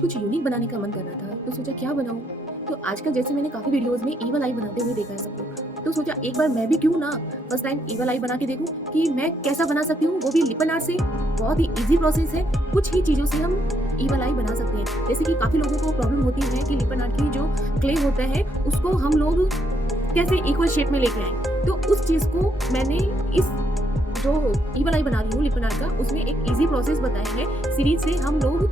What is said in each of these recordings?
कुछ यूनिक बनाने का मन कर रहा था, तो सोचा क्या बनाऊँ? तो आजकल जैसे मैंने काफ़ी वीडियोज़ में ईवल आई बनाते हुए देखा है सबको, तो सोचा एक बार मैं भी क्यों ना फर्स्ट टाइम ईवल आई बना के देखूँ कि मैं कैसा बना सकती हूँ, वो भी लिपन आर्ट से। बहुत ही ईज़ी प्रोसेस है, कुछ ही चीज़ों से हम ईवल आई बना सकते हैं। जैसे कि काफ़ी लोगों को प्रॉब्लम होती है कि लिपन आर्ट की जो क्ले होता है, उसको हम लोग कैसे इक्वल शेप में लेके आएँ। तो उस चीज़ को मैंने इस जो ईवल आई बना रही हूँ लिपन आर्ट का, उसमें एक ईज़ी प्रोसेस बताया है। सीरीज़ से हम लोग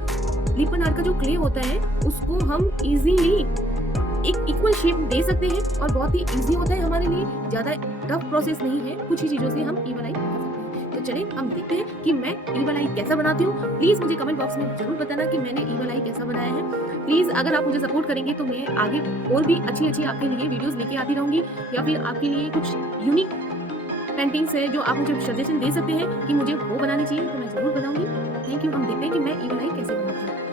लिपन आर्ट का जो क्ले होता है, उसको हम ईज़िली एक इक्वल शेप दे सकते हैं और बहुत ही ईज़ी होता है हमारे लिए, ज़्यादा टफ प्रोसेस नहीं है, कुछ ही चीज़ों से हम ईवल आई बना सकते हैं। तो चलिए हम देखते हैं कि मैं ईवल आई कैसा बनाती हूँ। प्लीज़ मुझे कमेंट बॉक्स में ज़रूर बताना कि मैंने ईवल आई कैसा बनाया है। प्लीज़ अगर आप मुझे सपोर्ट करेंगे तो मैं आगे और भी अच्छी-अच्छी आपके लिए वीडियोज़ लेके आती रहूँगी, या फिर आपके लिए कुछ यूनिक पेंटिंग्स है जो आप मुझे सजेशन दे सकते हैं कि मुझे वो बनानी चाहिए, तो मैं ज़रूर बनाऊँगी। Thank you. हम देखते हैं कि मैं ईवल आई कैसे बनाती हूँ।